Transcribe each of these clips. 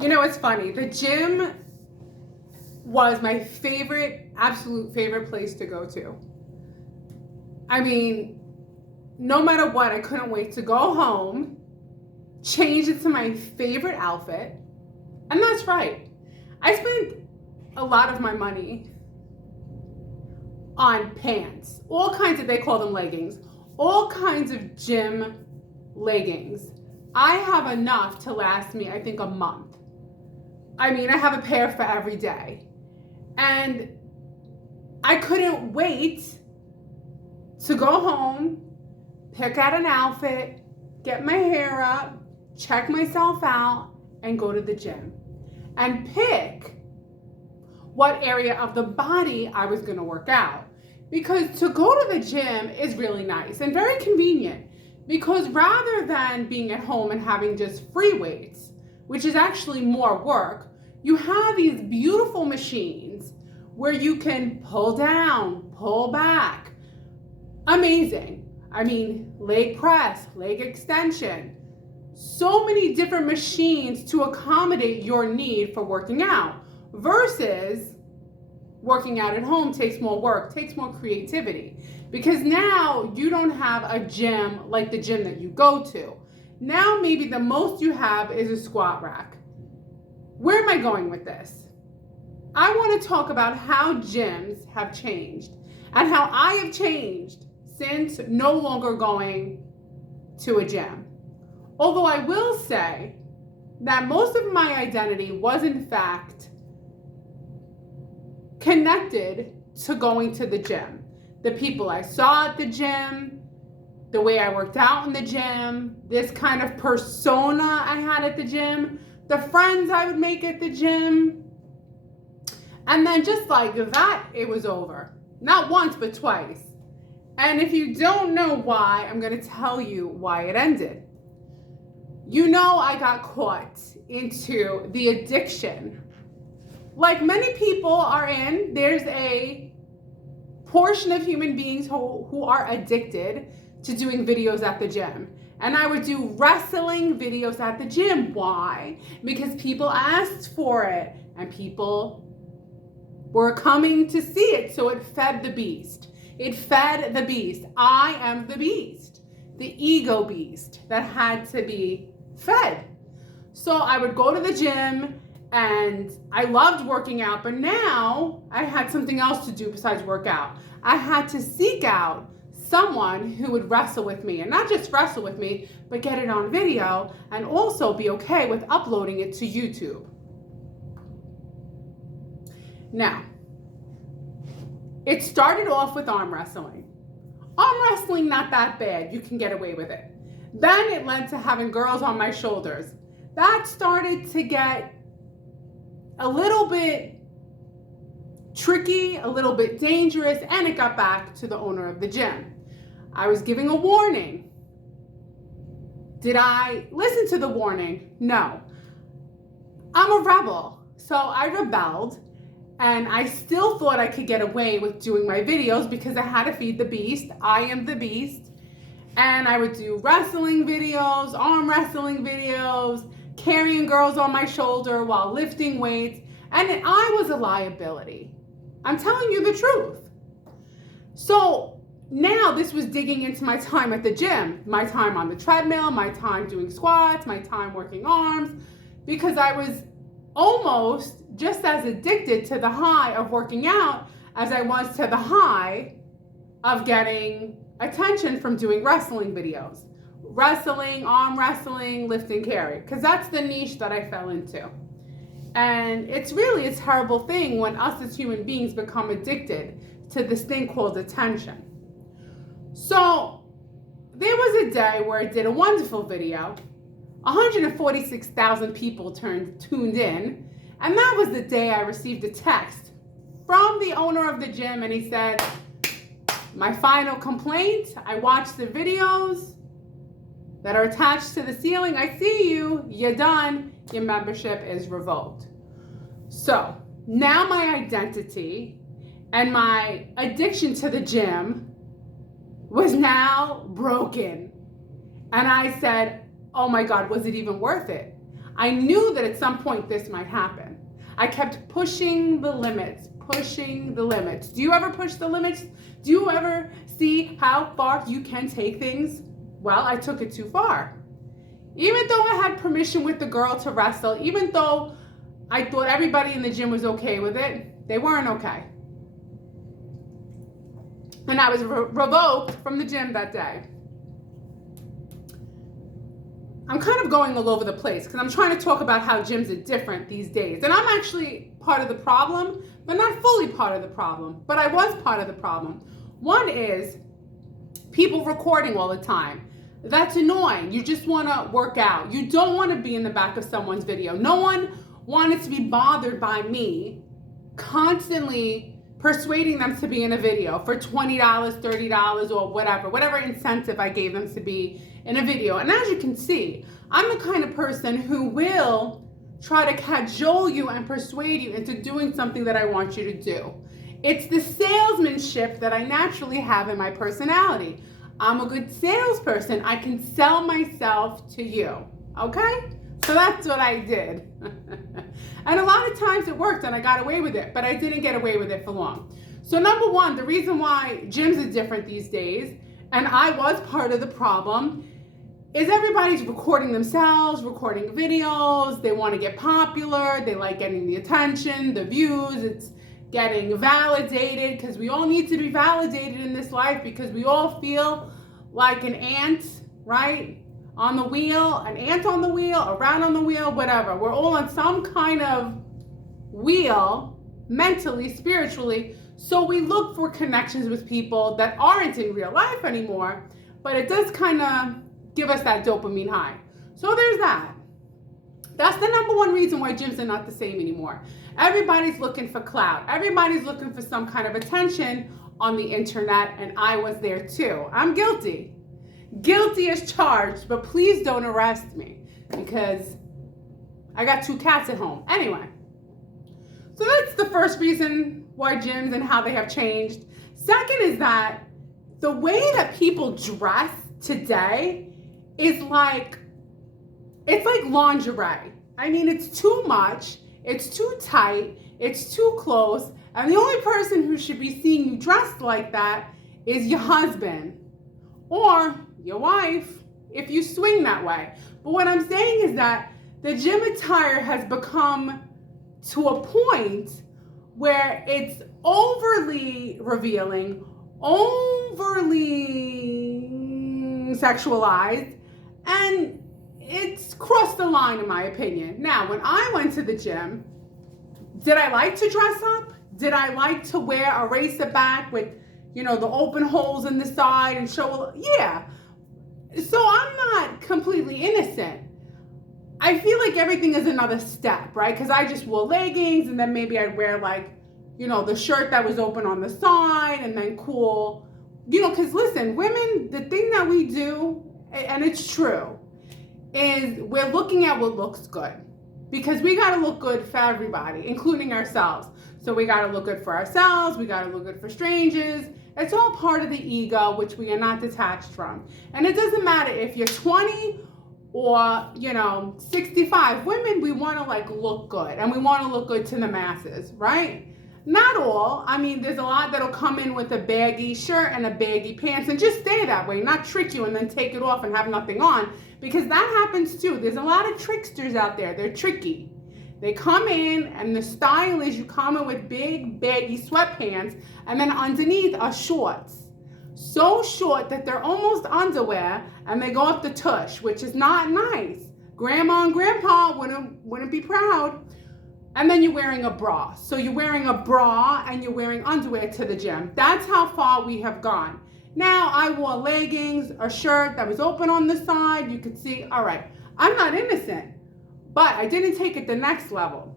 You know, it's funny. The gym was my favorite, absolute favorite place to go to. I mean, no matter what, I couldn't wait to go home, change into my favorite outfit. And that's right. I spent a lot of my money on pants, all kinds of, they call them leggings, all kinds of gym leggings. I have enough to last me, I think, a month. I mean, I have a pair for every day. And I couldn't wait to go home, pick out an outfit, get my hair up, check myself out, and go to the gym. And pick what area of the body I was gonna work out. Because to go to the gym is really nice and very convenient. Because rather than being at home and having just free weights, which is actually more work, you have these beautiful machines where you can pull down, pull back. Amazing. I mean, leg press, leg extension. So many different machines to accommodate your need for working out versus working out at home takes more work, takes more creativity. Because now you don't have a gym like the gym that you go to. Now maybe the most you have is a squat rack. Where am I going with this? I want to talk about how gyms have changed and how I have changed since no longer going to a gym. Although I will say that most of my identity was in fact connected to going to the gym. The people I saw at the gym, the way I worked out in the gym, this kind of persona I had at the gym, the friends I would make at the gym. And then just like that, it was over. Not once, but twice. And if you don't know why, I'm going to tell you why it ended. You know, I got caught into the addiction. Like many people are in, there's a portion of human beings who are addicted to doing videos at the gym. And I would do wrestling videos at the gym. Why? Because people asked for it and people were coming to see it. So it fed the beast. It fed the beast. I am the beast, the ego beast that had to be fed. So I would go to the gym and I loved working out, but now I had something else to do besides work out. I had to seek out someone who would wrestle with me, and not just wrestle with me, but get it on video and also be okay with uploading it to YouTube. Now, it started off with arm wrestling. Arm wrestling, not that bad. You can get away with it. Then it led to having girls on my shoulders. That started to get a little bit tricky, a little bit dangerous, and it got back to the owner of the gym. I was giving a warning. Did I listen to the warning? No. I'm a rebel. So I rebelled, and I still thought I could get away with doing my videos because I had to feed the beast. I am the beast. And I would do wrestling videos, arm wrestling videos, carrying girls on my shoulder while lifting weights, and I was a liability. I'm telling you the truth. So now this was digging into my time at the gym, my time on the treadmill, my time doing squats, my time working arms, because I was almost just as addicted to the high of working out as I was to the high of getting attention from doing wrestling videos. Wrestling, arm wrestling, lift and carry, because that's the niche that I fell into. And it's really a terrible thing when us as human beings become addicted to this thing called attention. So there was a day where I did a wonderful video. 146,000 people tuned in, and that was the day I received a text from the owner of the gym, and he said, "My final complaint, I watched the videos that are attached to the ceiling. I see you, you're done, your membership is revoked." So now my identity and my addiction to the gym was now broken. And I said, oh my God, was it even worth it? I knew that at some point this might happen. I kept pushing the limits, pushing the limits. Do you ever push the limits? Do you ever see how far you can take things? Well, I took it too far. Even though I had permission with the girl to wrestle, even though I thought everybody in the gym was okay with it, they weren't okay. And I was revoked from the gym that day. I'm kind of going all over the place because I'm trying to talk about how gyms are different these days. And I'm actually part of the problem, but not fully part of the problem. But I was part of the problem. One is people recording all the time. That's annoying. You just want to work out. You don't want to be in the back of someone's video. No one wanted to be bothered by me constantly persuading them to be in a video for $20, $30, or whatever incentive I gave them to be in a video. And as you can see, I'm the kind of person who will try to cajole you and persuade you into doing something that I want you to do. It's the salesmanship that I naturally have in my personality. I'm a good salesperson. I can sell myself to you, okay? So that's what I did. And a lot of times it worked and I got away with it, but I didn't get away with it for long. So number one, the reason why gyms are different these days, and I was part of the problem, is everybody's recording themselves, recording videos. They want to get popular. They like getting the attention, the views. It's getting validated because we all need to be validated in this life because we all feel like an ant, right? On the wheel, an ant on the wheel, a rat on the wheel, whatever. We're all on some kind of wheel, mentally, spiritually. So we look for connections with people that aren't in real life anymore, but it does kind of give us that dopamine high. So there's that. That's the number one reason why gyms are not the same anymore. Everybody's looking for clout. Everybody's looking for some kind of attention on the internet, and I was there too. I'm guilty. Guilty as charged, but please don't arrest me because I got 2 cats at home. Anyway, so that's the first reason why gyms and how they have changed. Second is that the way that people dress today is like, it's like lingerie. I mean, it's too much, it's too tight, it's too close, and the only person who should be seeing you dressed like that is your husband or your wife, if you swing that way. But what I'm saying is that the gym attire has become to a point where it's overly revealing, overly sexualized, and it's crossed the line in my opinion. Now, when I went to the gym, did I like to dress up? Did I like to wear a racer back with, the open holes in the side and show? Yeah. So I'm not completely innocent. I feel like everything is another step, right? Because I just wore leggings and then maybe I'd wear the shirt that was open on the side and then cool, because listen, women, the thing that we do, and it's true, is we're looking at what looks good because we got to look good for everybody, including ourselves. So we got to look good for ourselves. We got to look good for strangers. It's all part of the ego, which we are not detached from. And it doesn't matter if you're 20 or, 65. Women, we want to look good and we want to look good to the masses, right? Not all. I mean, there's a lot that'll come in with a baggy shirt and a baggy pants and just stay that way, not trick you and then take it off and have nothing on, because that happens too. There's a lot of tricksters out there. They're tricky. They come in and the style is you come in with big baggy sweatpants and then underneath are shorts. So short that they're almost underwear and they go up the tush, which is not nice. Grandma and grandpa wouldn't be proud. And then you're wearing a bra. So you're wearing a bra and you're wearing underwear to the gym. That's how far we have gone. Now I wore leggings, a shirt that was open on the side. You could see, all right, I'm not innocent, but I didn't take it the next level.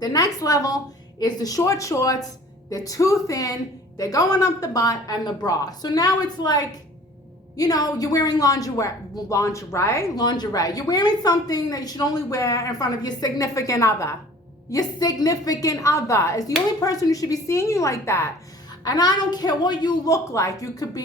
The next level is the short shorts. They're too thin. They're going up the butt and the bra. So now it's like, you're wearing lingerie. You're wearing something that you should only wear in front of your significant other. Your significant other is the only person who should be seeing you like that. And I don't care what you look like. You could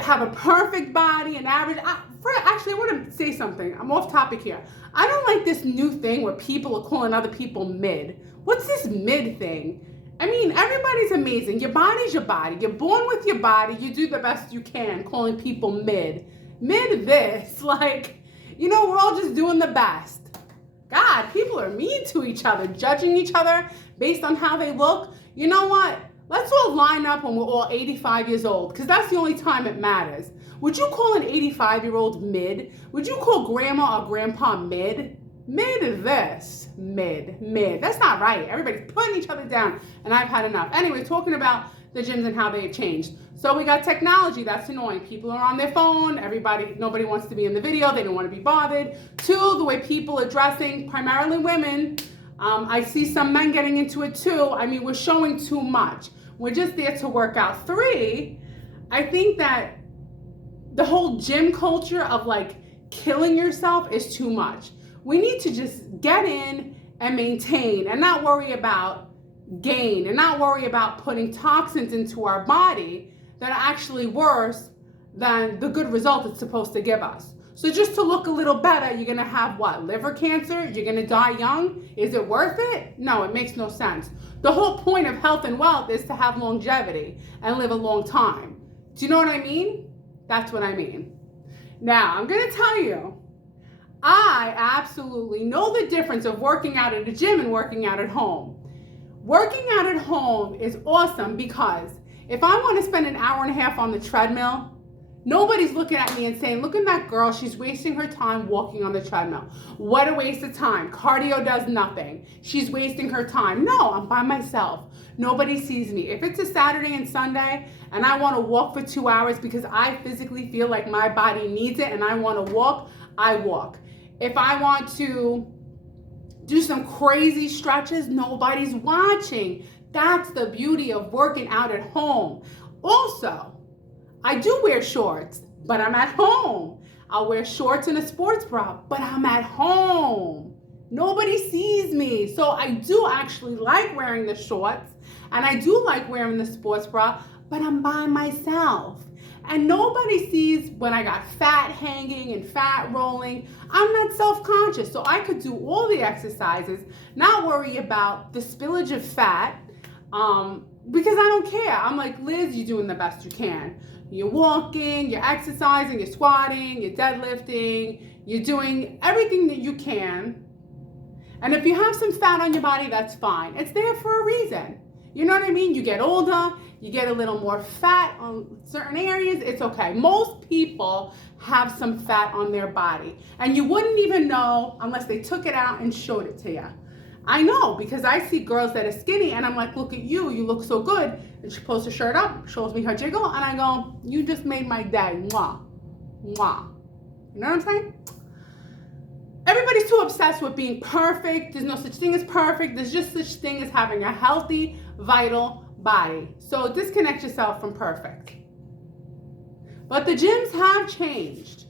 have a perfect body, an average. Actually, I want to say something. I'm off topic here. I don't like this new thing where people are calling other people mid. What's this mid thing? I mean, everybody's amazing. Your body's your body. You're born with your body. You do the best you can, calling people mid. Mid this. Like, you know, we're all just doing the best. God, people are mean to each other, judging each other based on how they look. You know what? Let's all line up when we're all 85 years old, because that's the only time it matters. Would you call an 85-year-old mid? Would you call grandma or grandpa mid? Mid is this. Mid. That's not right. Everybody's putting each other down, and I've had enough. Anyway, talking about the gyms and how they've changed. So we got technology. That's annoying. People are on their phone. Nobody wants to be in the video. They don't want to be bothered. 2, the way people are dressing, primarily women. I see some men getting into it too. I mean, we're showing too much. We're just there to work out. 3, I think that the whole gym culture of like killing yourself is too much. We need to just get in and maintain and not worry about gain and not worry about putting toxins into our body that are actually worse than the good result it's supposed to give us. So just to look a little better, you're gonna have what? Liver cancer? You're gonna die young? Is it worth it? No, it makes no sense. The whole point of health and wealth is to have longevity and live a long time. Do you know what I mean? That's what I mean. Now, I'm gonna tell you, I absolutely know the difference of working out at a gym and working out at home. Working out at home is awesome because if I want to spend an hour and a half on the treadmill, nobody's looking at me and saying, look at that girl, she's wasting her time walking on the treadmill. What a waste of time. Cardio does nothing. She's wasting her time. No, I'm by myself. Nobody sees me. If it's a Saturday and Sunday and I want to walk for 2 hours because I physically feel like my body needs it and I want to walk, I walk. If I want to do some crazy stretches, nobody's watching. That's the beauty of working out at home. Also, I do wear shorts, but I'm at home. I'll wear shorts and a sports bra, but I'm at home. Nobody sees me. So I do actually like wearing the shorts and I do like wearing the sports bra, but I'm by myself. And nobody sees when I got fat hanging and fat rolling. I'm not self-conscious, so I could do all the exercises, not worry about the spillage of fat, because I don't care. I'm like, Liz, you're doing the best you can. You're walking, you're exercising, you're squatting, you're deadlifting, you're doing everything that you can. And if you have some fat on your body, that's fine. It's there for a reason. You know what I mean? You get older, you get a little more fat on certain areas, it's okay. Most people have some fat on their body, and you wouldn't even know unless they took it out and showed it to you. I know, because I see girls that are skinny, and I'm like, look at you, you look so good. And she pulls her shirt up, shows me her jiggle, and I go, you just made my day, mwah, mwah. You know what I'm saying? Everybody's too obsessed with being perfect. There's no such thing as perfect. There's just such thing as having a healthy, vital body. So disconnect yourself from perfect. But the gyms have changed.